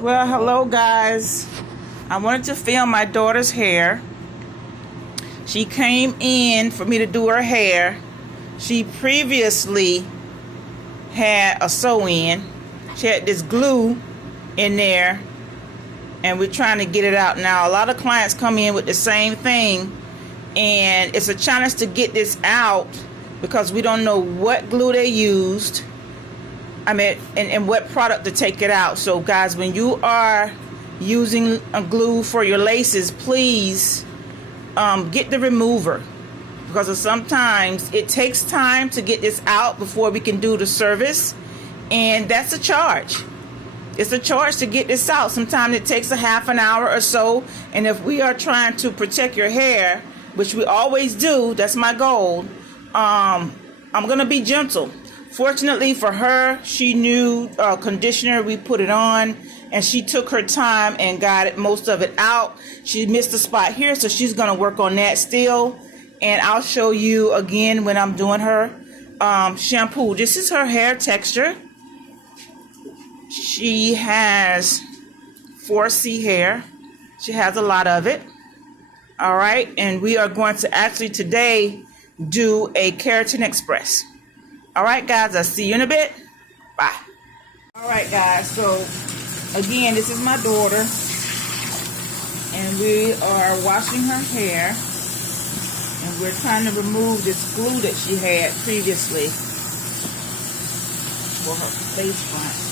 Well, hello guys. I wanted to film my daughter's hair. She came in for me to do her hair. She previously had a sew-in. She had this glue in there and we're trying to get it out now. A lot of clients come in with the same thing and it's a challenge to get this out because we don't know what glue they used. And what product to take it out. So guys, when you are using a glue for your laces, please get the remover, because sometimes it takes time to get this out before we can do the service, and that's a charge. It's a charge to get this out. Sometimes it takes a half an hour or so, and if we are trying to protect your hair, which we always do, that's my goal, I'm gonna be gentle. Fortunately for her, she knew conditioner. We put it on and she took her time and got most of it out. She missed a spot here, so she's going to work on that still. And I'll show you again when I'm doing her shampoo. This is her hair texture. She has 4C hair. She has a lot of it. All right. And we are going to actually today do a Keratin Express. All right, guys, I'll see you in a bit. Bye. All right, guys, so again, this is my daughter, and we are washing her hair, and we're trying to remove this glue that she had previously for her face front.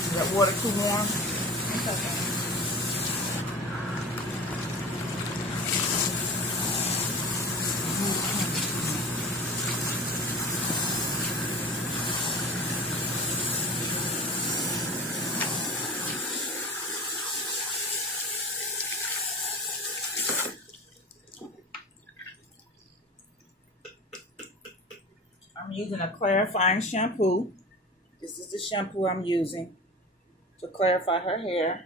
Is that water too warm? Okay. I'm using a clarifying shampoo. This is the shampoo I'm using to clarify her hair.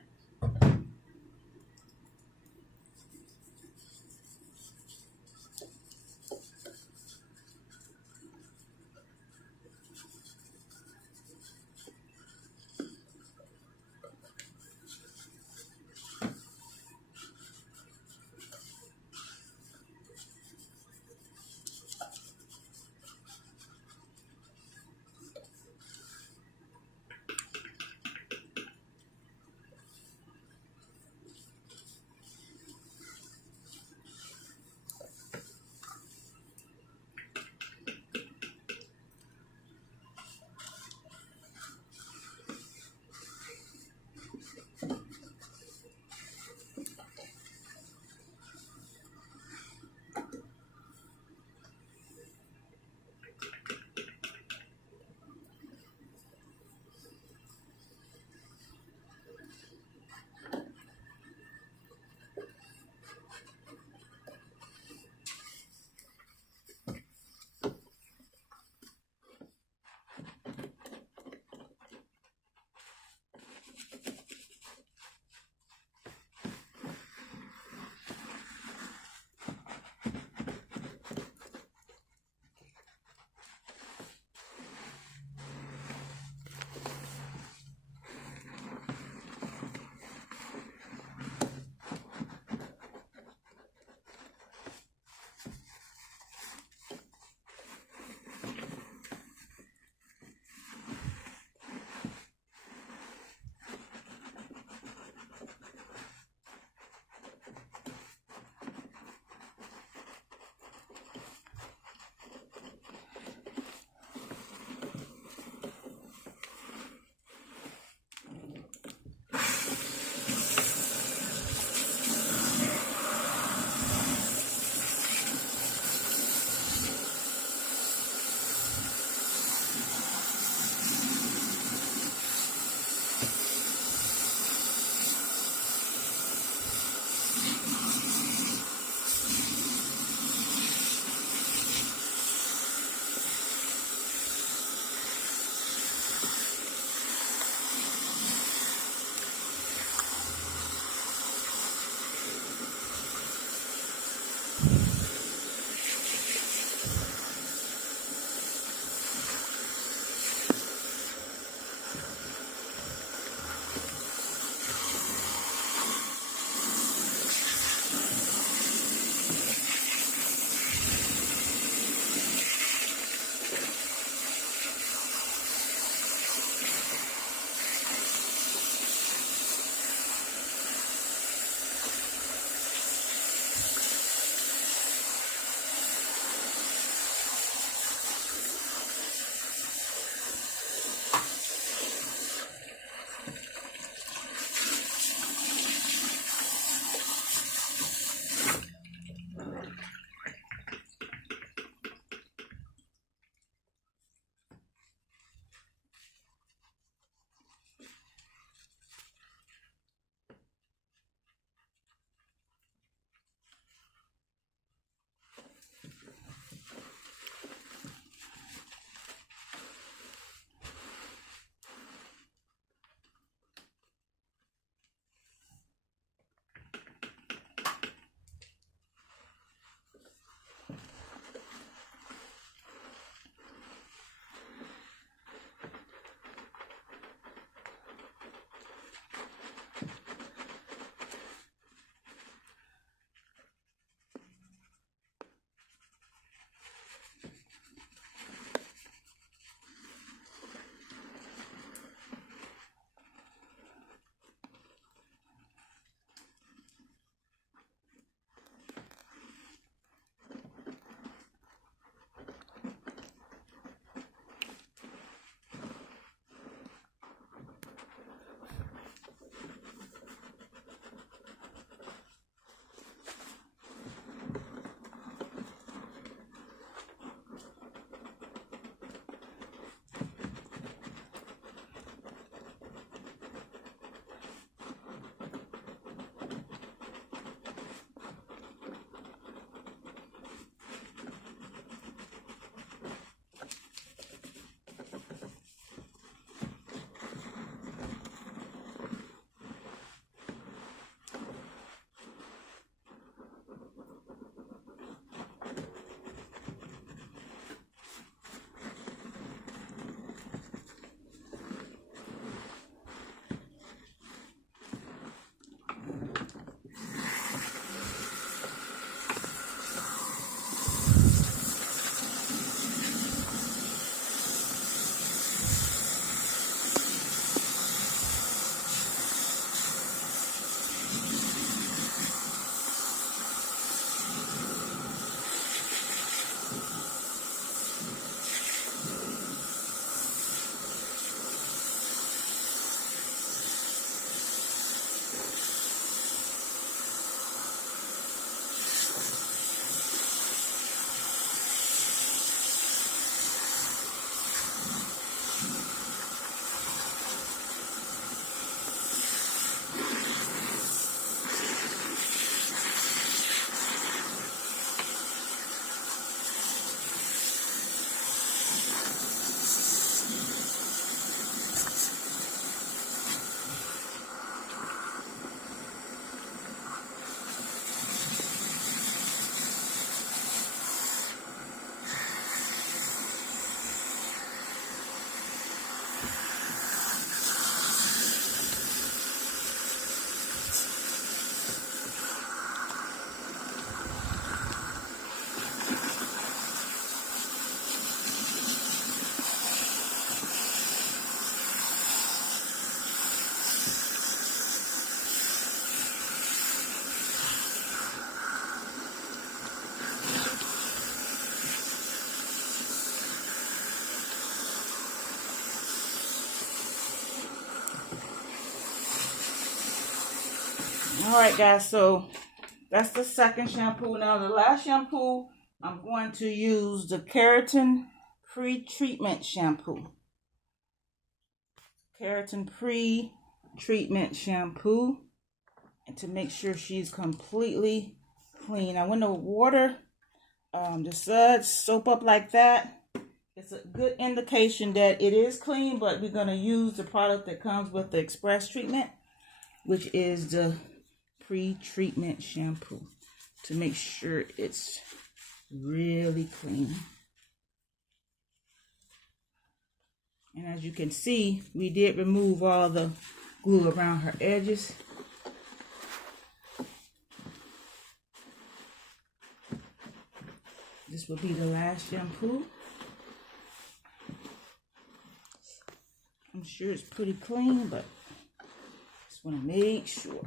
All right, guys, so that's the second shampoo. Now, the last shampoo, I'm going to use the Keratin pre-treatment shampoo. Keratin pre-treatment shampoo. And to make sure she's completely clean. Now, when the water, the suds soap up like that, it's a good indication that it is clean, but we're going to use the product that comes with the express treatment, which is the pre-treatment shampoo, to make sure it's really clean. And as you can see, we did remove all the glue around her edges. This will be the last shampoo. I'm sure it's pretty clean, but just want to make sure.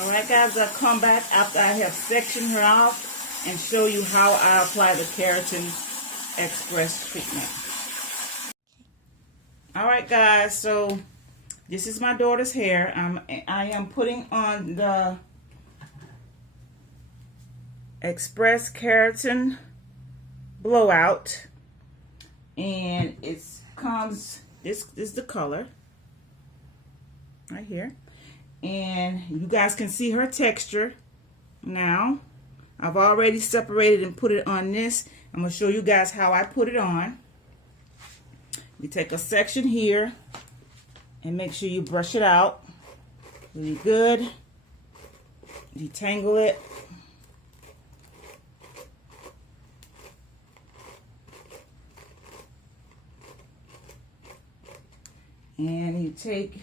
Alright guys, I'll come back after I have sectioned her off and show you how I apply the Keratin Express treatment. Alright guys, so this is my daughter's hair. I am putting on the Express Keratin blowout, and this is the color right here. And you guys can see her texture now. I've already separated and put it on this. I'm going to show you guys how I put it on. You take a section here and make sure you brush it out really good. Detangle it. And you take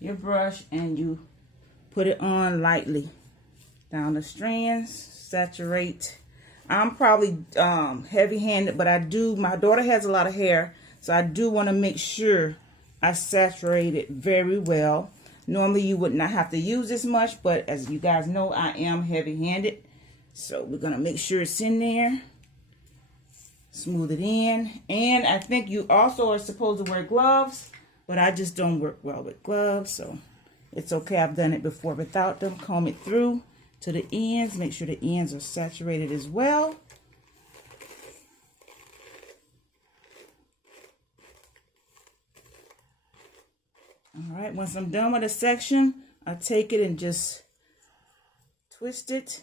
your brush and you put it on lightly down the strands. Saturate. I'm probably heavy-handed, but my daughter has a lot of hair, so I do want to make sure I saturate it very well. Normally you would not have to use this much, but as you guys know, I am heavy-handed, so we're going to make sure it's in there. smooth it in. And I think you also are supposed to wear gloves, but I just don't work well with gloves, so it's okay. I've done it before without them. Comb it through to the ends. Make sure the ends are saturated as well. All right, once I'm done with a section, I take it and just twist it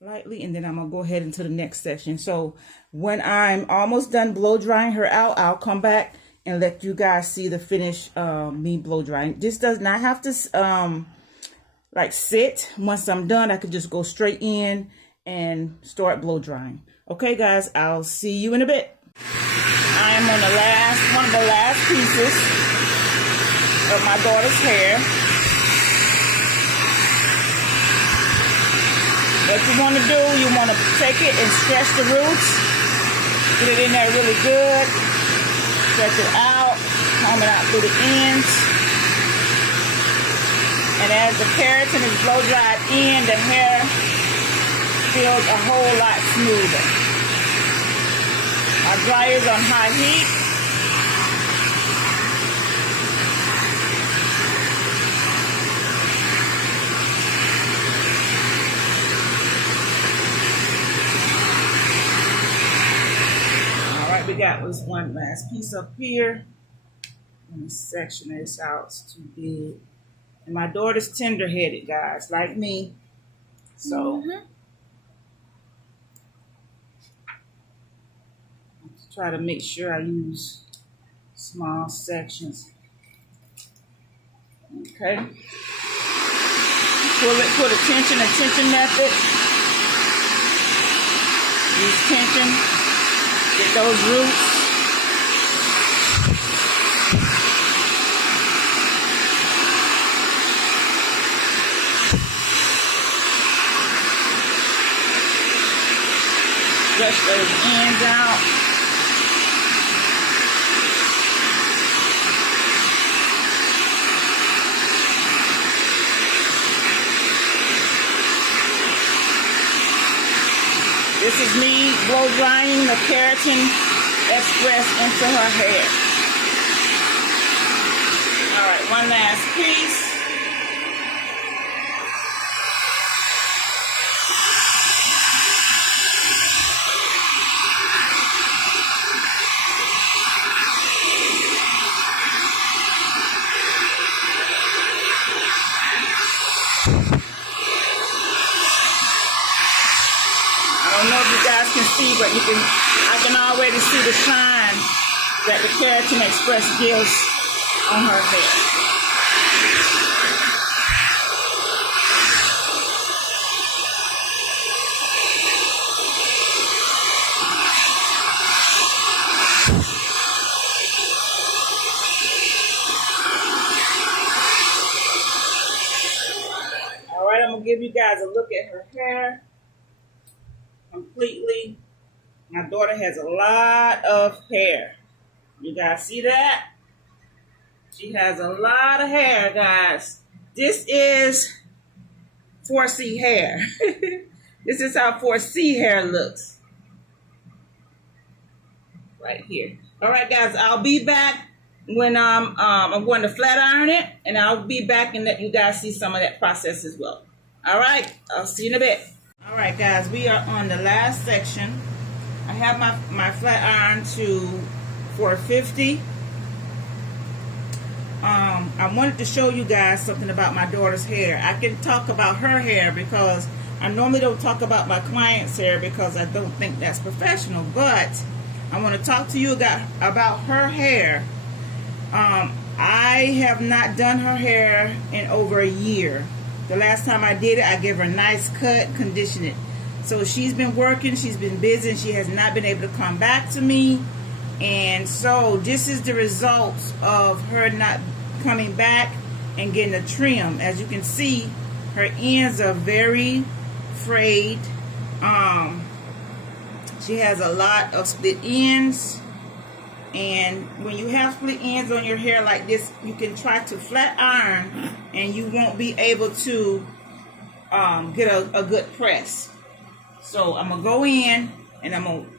lightly, and then I'm gonna go ahead into the next section. So when I'm almost done blow drying her out, I'll come back and let you guys see the finish me blow drying. This does not have to like sit. Once I'm done, I could just go straight in and start blow drying. Okay guys, I'll see you in a bit. I am on one of the last pieces of my daughter's hair. What you want to do, you want to take it and stretch the roots. Get it in there really good. Stretch it out. Comb it out through the ends. And as the keratin is blow dried in, the hair feels a whole lot smoother. Our dryer is on high heat. All right, we got this one last piece up here. Let me section this out. It's too big. And my daughter's tender-headed, guys, like me. So try to make sure I use small sections. Okay. Pull it, put a tension method. Use tension. Get those roots. Stretch those ends out. This is me blow drying the Keratin Express into her hair. All right, one last piece. I don't know if you guys can see, but I can already see the shine that the Keratin Express gives on her hair. All right, I'm gonna give you guys a look at her hair. Completely. My daughter has a lot of hair. You guys see that? She has a lot of hair, guys. This is 4C hair. This is how 4C hair looks. Right here. All right, guys, I'll be back when I'm going to flat iron it, and I'll be back and let you guys see some of that process as well. All right, I'll see you in a bit. All right, guys, we are on the last section. I have my flat iron to 450. I wanted to show you guys something about my daughter's hair. I can talk about her hair because I normally don't talk about my client's hair because I don't think that's professional, but I want to talk to you about her hair. I have not done her hair in over a year. The last time I did it, I gave her a nice cut, condition it. So she's been working, she's been busy, and she has not been able to come back to me. And so this is the results of her not coming back and getting a trim. As you can see, her ends are very frayed. She has a lot of split ends. And when you have split ends on your hair like this, you can try to flat iron and you won't be able to get a good press. So I'm going to go in and I'm going to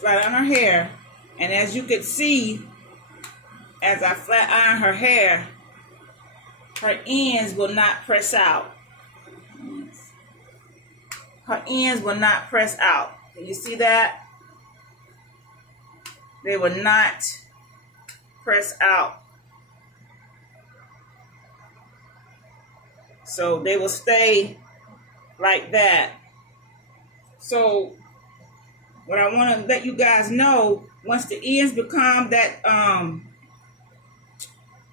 flat iron her hair. And as you can see, as I flat iron her hair, her ends will not press out. Her ends will not press out. Can you see that? They will not press out. So they will stay like that. So what I want to let you guys know, once the ends become that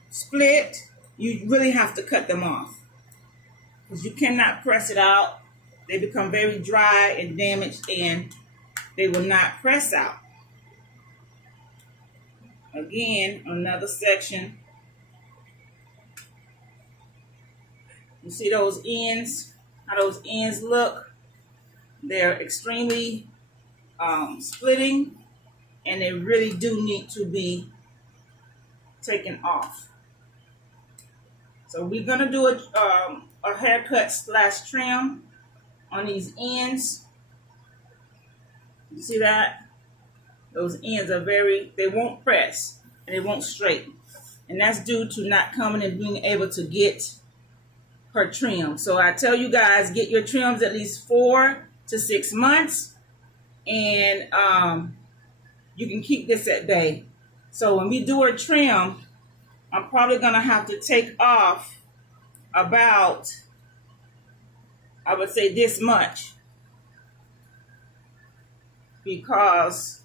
split, you really have to cut them off, because you cannot press it out. They become very dry and damaged, and they will not press out. Again, another section. You see those ends, how those ends look? They're extremely splitting, and they really do need to be taken off. So we're gonna do a haircut / trim on these ends. You see that? Those ends are they won't press and they won't straighten. And that's due to not coming and being able to get her trim. So I tell you guys, get your trims at least 4 to 6 months, and you can keep this at bay. So when we do her trim, I'm probably gonna have to take off about, I would say, this much, because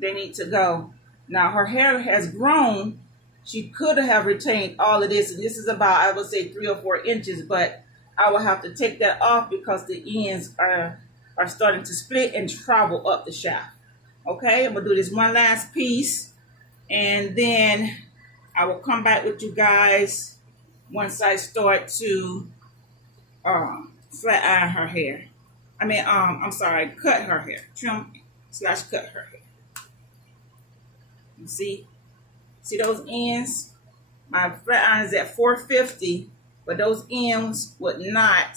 they need to go. Now her hair has grown. She could have retained all of this, and this is about, I would say, 3 or 4 inches, but I will have to take that off because the ends are starting to split and travel up the shaft. Okay, I'm gonna do this one last piece, and then I will come back with you guys once I start to flat iron her hair. Cut her hair. Trim / cut her hair. You see those ends? My flat iron is at 450, but those ends would not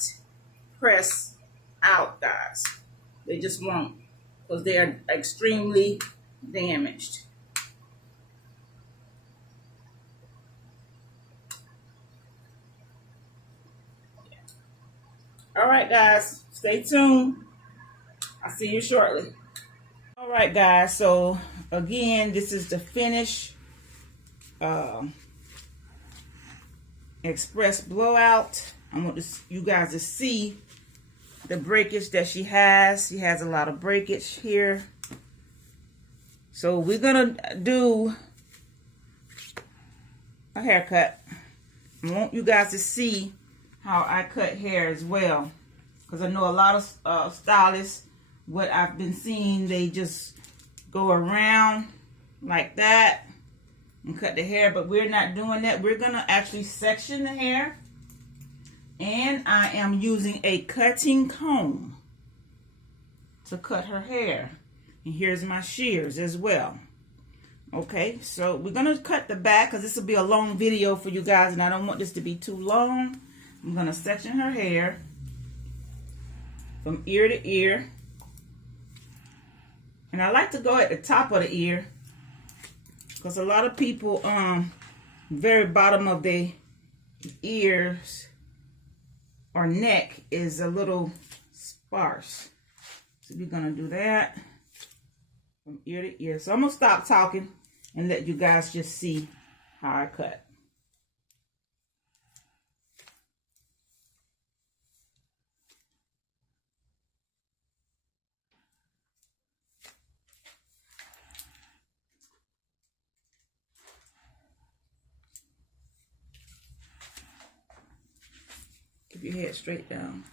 press out, guys. They just won't, because they are extremely damaged. All right, guys, stay tuned. I'll see you shortly. All right, guys, so again, this is the finished express blowout. I want you guys to see the breakage that she has. She has a lot of breakage here. So we're gonna do a haircut. I want you guys to see how I cut hair as well, because I know a lot of stylists, what I've been seeing, they just go around like that and cut the hair, but we're not doing that. We're gonna actually section the hair, and I am using a cutting comb to cut her hair, and here's my shears as well. Okay, so we're gonna cut the back, because this will be a long video for you guys, and I don't want this to be too long. I'm gonna section her hair from ear to ear, and I like to go at the top of the ear, because a lot of people very bottom of their ears or neck is a little sparse. So we're gonna do that from ear to ear. So I'm gonna stop talking and let you guys just see how I cut. Keep your head straight down.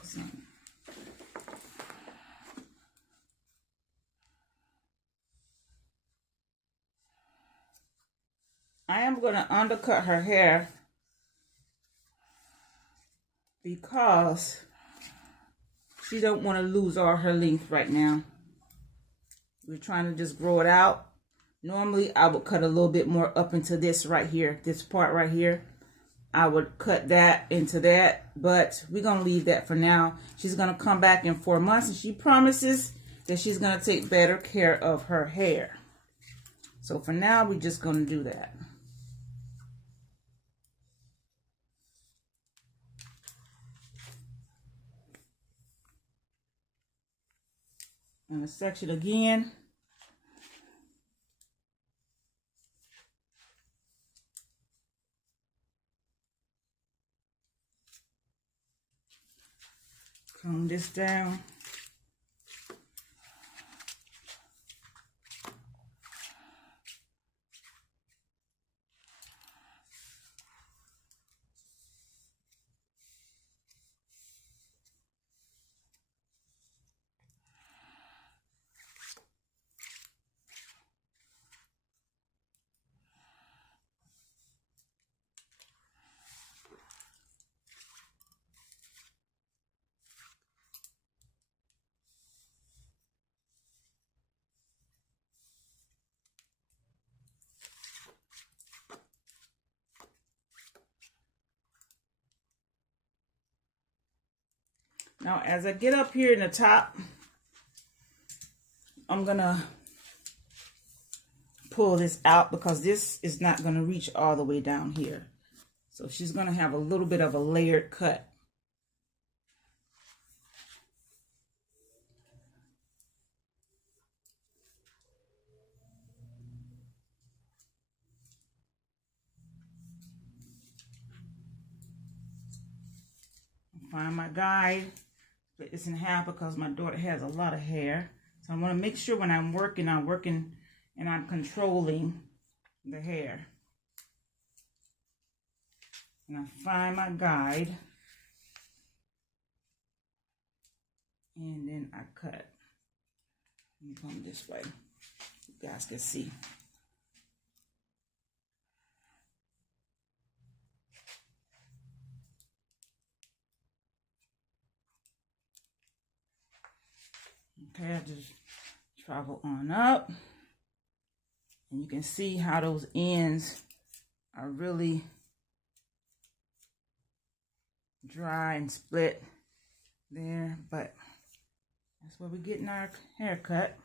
I am going to undercut her hair because she don't want to lose all her length right now. We're trying to just grow it out. Normally, I would cut a little bit more up into this right here, this part right here. I would cut that into that, but we're going to leave that for now. She's going to come back in 4 months, and she promises that she's going to take better care of her hair. So for now, we're just going to do that. And the section again. Comb this down. Now, as I get up here in the top, I'm gonna pull this out because this is not gonna reach all the way down here. So she's gonna have a little bit of a layered cut. Find my guide. Split this in half because my daughter has a lot of hair. So I want to make sure when I'm working and I'm controlling the hair. And I find my guide. And then I cut. Let me come this way. You guys can see. Okay, I just travel on up. And you can see how those ends are really dry and split there. But that's where we're getting our haircut.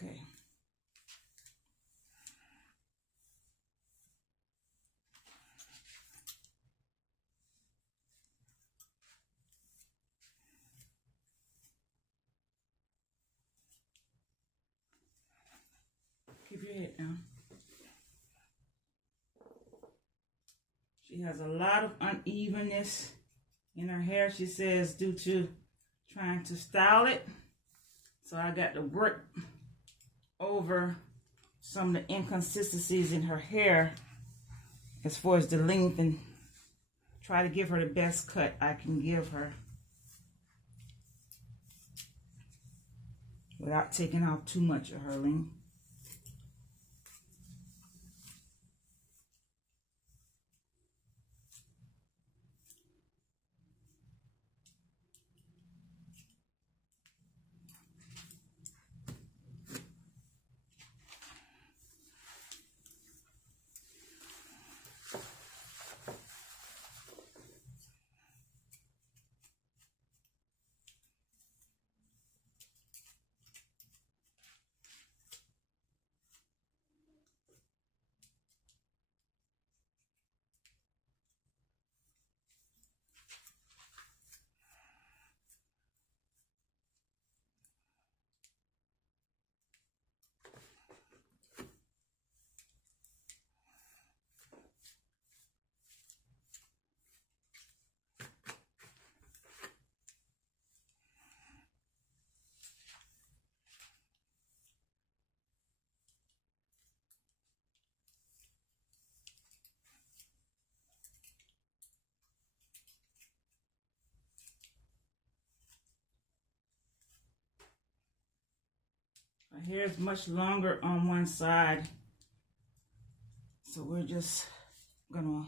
Okay. Keep your head down. She has a lot of unevenness in her hair, she says, due to trying to style it. So I got to work over some of the inconsistencies in her hair as far as the length and try to give her the best cut I can give her without taking off too much of her length. Her hair is much longer on one side, so we're just gonna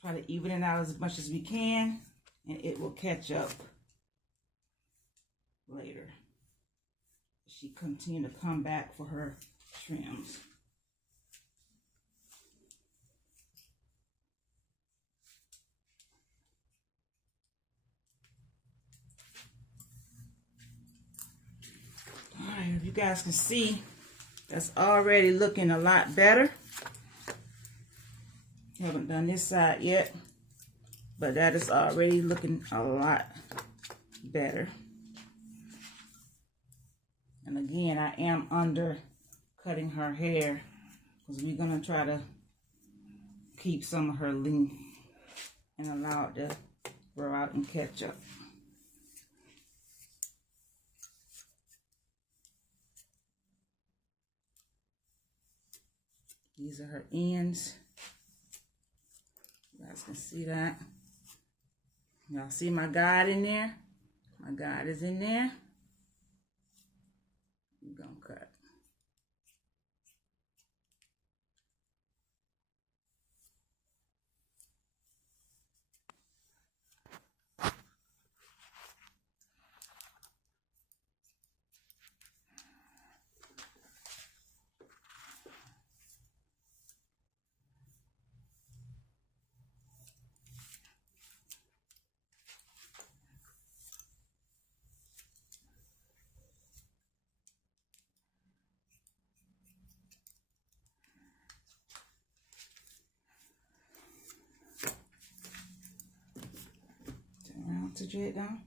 try to even it out as much as we can, and it will catch up. later. She continue to come back for her trims. All right, if you guys can see, that's already looking a lot better. Haven't done this side yet, but that is already looking a lot better. And again, I am undercutting her hair because we're going to try to keep some of her length and allow it to grow out and catch up. These are her ends. You guys can see that. Y'all see my guide in there? My guide is in there. We're gonna cut. To draw it down.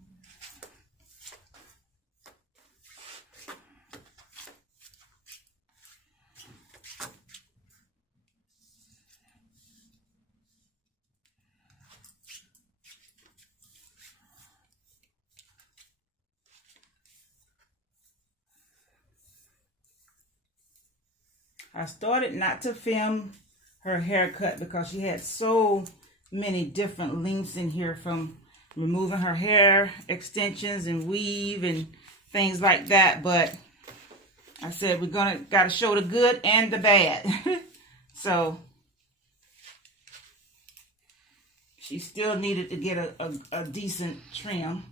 I started not to film her haircut because she had so many different lengths in here, from removing her hair extensions and weave and things like that. But I said gotta show the good and the bad. So she still needed to get a decent trim.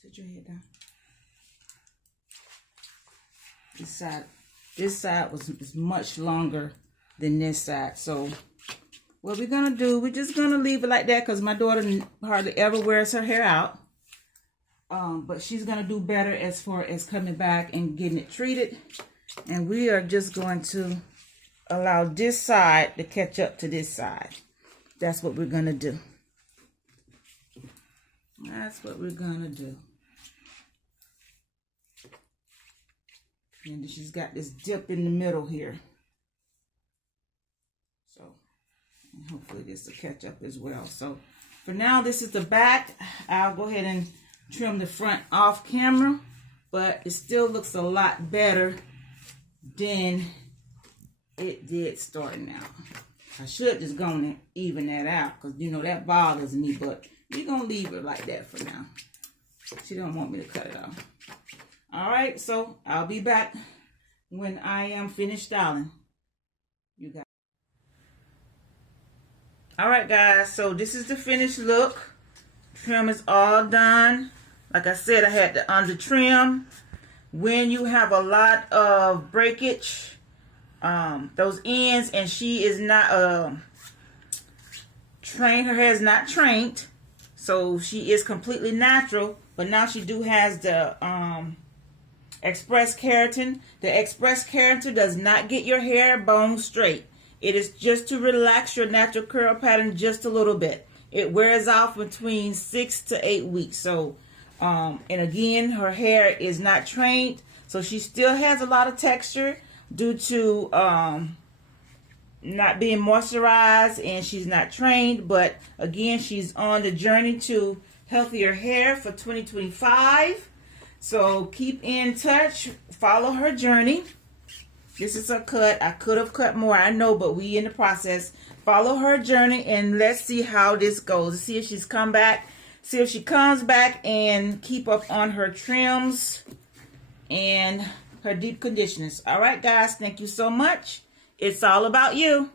Sit your head down. This side is much longer than this side. So what we're gonna do, we're just gonna leave it like that because my daughter hardly ever wears her hair out. But she's gonna do better as far as coming back and getting it treated. And we are just going to allow this side to catch up to this side. That's what we're gonna do. That's what we're gonna do. And she's got this dip in the middle here. So, and hopefully this will catch up as well. So, for now, this is the back. I'll go ahead and trim the front off camera. But it still looks a lot better than it did starting out. I should just go and even that out because, you know, that bothers me. But we're going to leave it like that for now. She don't want me to cut it off. All right, so I'll be back when I am finished styling. You guys. All right, guys, so this is the finished look. Trim is all done. Like I said, I had to under trim. When you have a lot of breakage, those ends, and she is not trained, her hair is not trained, so she is completely natural. But now she has the express keratin. The express keratin does not get your hair bone straight. It is just to relax your natural curl pattern just a little bit. It wears off between 6 to 8 weeks. So And again, her hair is not trained, so she still has a lot of texture due to not being moisturized, and she's not trained. But again, she's on the journey to healthier hair for 2025. So keep in touch, follow her journey. This is a cut. I could have cut more, I know, but we in the process. Follow her journey, and let's see how this goes. See if she's come back. See if she comes back and keep up on her trims and her deep conditioners. All right, guys. Thank you so much. It's all about you.